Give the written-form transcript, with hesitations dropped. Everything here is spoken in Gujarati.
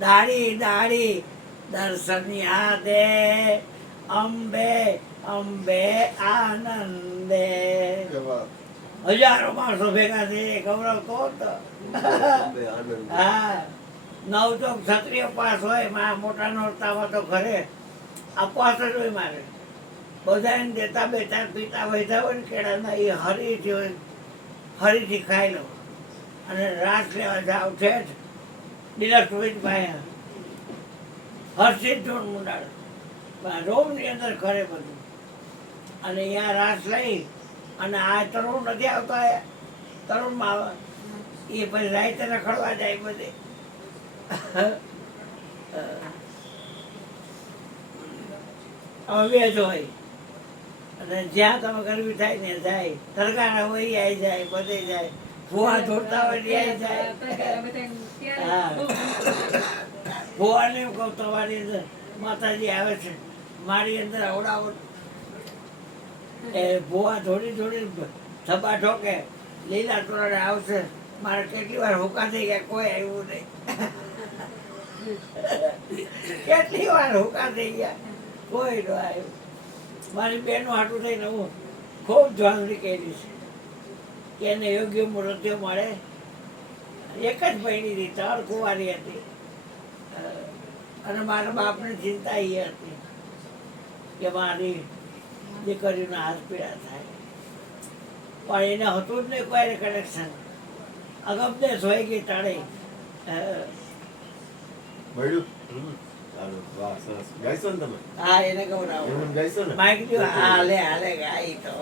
દાડી દાડી દર્શનિયા દે, અંબે અંબે આનંદે. હજારો માણસો ભેગા થઈ ગૌરવ તો હા. નવ ચોક ક્ષત્રિય પાસ હોય મોટા નોરતામાં તો ઘરે અપવાસ જ હોય મારે. બધાને દેતા બે ચાર પીતા વહેતા હોય ને કેળાના એ હરીથી હોય, હરીથી ખાઈ લો અને રાસ લેવા જાવ ઠેઠ ડિલક્સ ભાઈ હર્ષિત જોડ મુંડાળ રોમની અંદર ઘરે બધું. અને અહીંયા રાસ લઈ અને આ તરુણ નથી આવતા, તરુણમાં આવે એ પછી રાઈતે રખડવા જાય બધે. હવે જ હોય અને જ્યાં તમે ગરમી થાય ને જાય, સરકારના હોય આવી જાય, બધે જાય, ભૂવા ધોતા હોય ત્યાં જાય. હા, ભૂવાને એમ કહું તમારી અંદર માતાજી આવે છે, મારી અંદર અવડાવો. એ ભૂવા થોડી થોડી થબા ઠોકે, લીલા તોરણે આવશે. મારે કેટલી વાર હુકા થઈ ગયા, કોઈ આવ્યું નહીં. કેટલી વાર હુકા થઈ ગયા, કોઈ ન આવ્યું. મારી બેનો હાટું થઈને હું ખૂબ જાણવી કરી છે કે એને યોગ્ય મૃત્યુ મળે. એક જ બહેની હતી, 3 કુંવારી હતી. અને મારા બાપની ચિંતા એ હતી કે મારી દીકરીના હાથ પીડા થાય, પણ એને હતું જ નહીં કોઈ કનેક્શન. અગમદેશ હોય ગઈ ટાળે. હા, એને ગૌરાવ માઇક દો. હાલે હાલે ગાઈ તો